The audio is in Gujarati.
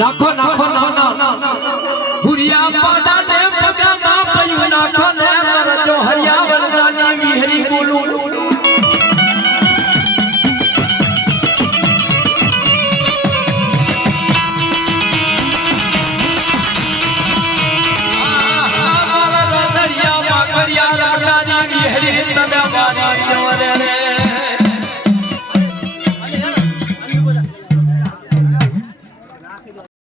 નાખો નાખો ના ભુરિયા પાડા ને પગા ના પયું નાખો ને મરજો હરિયા વળવાની વિહરી બોલું દરિયા માં કરિયા રાધાની વિહરી તને